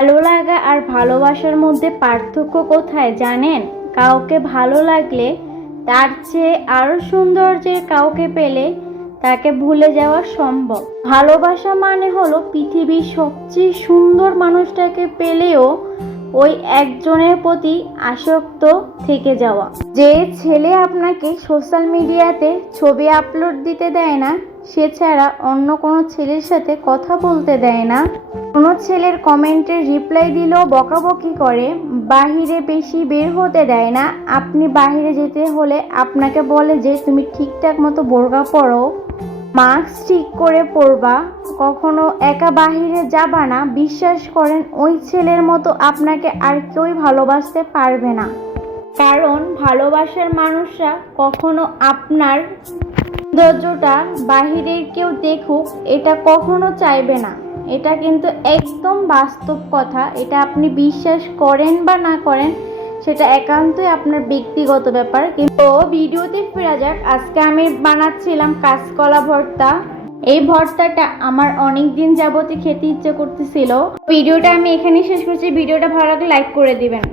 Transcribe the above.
ভালো লাগা আর ভালোবাসার মধ্যে পার্থক্য কোথায় জানেন? কাউকে ভালো লাগলে তার চেয়ে আরো সৌন্দর্যের কাউকে পেলে তাকে ভুলে যাওয়া সম্ভব। ভালোবাসা মানে হলো পৃথিবীর সবচেয়ে সুন্দর মানুষটাকে পেলেও ওই একজনের প্রতি আসক্ত থেকে যাওয়া। যে ছেলে আপনাকে সোশ্যাল মিডিয়াতে ছবি আপলোড দিতে দেয় না, সে ছাড়া অন্য কোনো ছেলের সাথে কথা বলতে দেয় না, কোনো ছেলের কমেন্টের রিপ্লাই দিলেও বকাবকি করে, বাহিরে বেশি বের হতে দেয় না, আপনি বাহিরে যেতে হলে আপনাকে বলে যে তুমি ঠিকঠাক মতো বোরকা পরো, মাস্ক ঠিক করে পরবা, কখনো একা বাহিরে যাবা না, বিশ্বাস করেন ওই ছেলের মতো আপনাকে আর কেউই ভালোবাসতে পারবে না। কারণ ভালোবাসার মানুষরা কখনো আপনার সৌন্দর্যটা বাহিরের কেউ দেখুক এটা কখনো চাইবে না। এটা কিন্তু একদম বাস্তব কথা। এটা আপনি বিশ্বাস করেন বা না করেন সেটা একান্তই আপনার ব্যক্তিগত ব্যাপার। কিন্তু ভিডিওতে ফেরা যাক। আজকে আমি বানাচ্ছিলাম কাঁচকলা ভর্তা। এই ভর্তাটা আমার অনেক দিন যাবতই খেতে ইচ্ছে করতেছিল। ভিডিওটা আমি এখানেই শেষ করছি। ভিডিওটা ভালো লাগলে লাইক করে দিবেন।